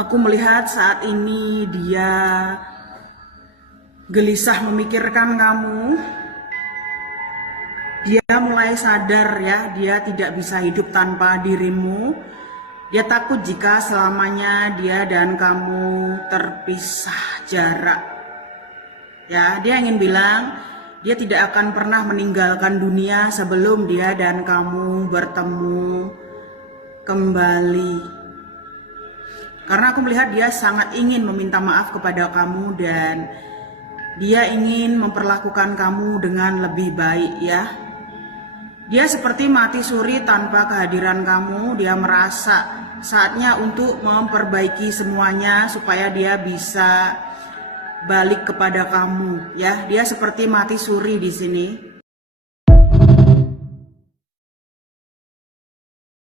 Aku melihat saat ini dia gelisah memikirkan kamu. Dia mulai sadar ya, dia tidak bisa hidup tanpa dirimu. Dia takut jika selamanya dia dan kamu terpisah jarak. Ya, dia ingin bilang dia tidak akan pernah meninggalkan dunia sebelum dia dan kamu bertemu kembali. Karena aku melihat dia sangat ingin meminta maaf kepada kamu dan dia ingin memperlakukan kamu dengan lebih baik ya. Dia seperti mati suri tanpa kehadiran kamu. Dia merasa saatnya untuk memperbaiki semuanya supaya dia bisa balik kepada kamu ya. Dia seperti mati suri di sini.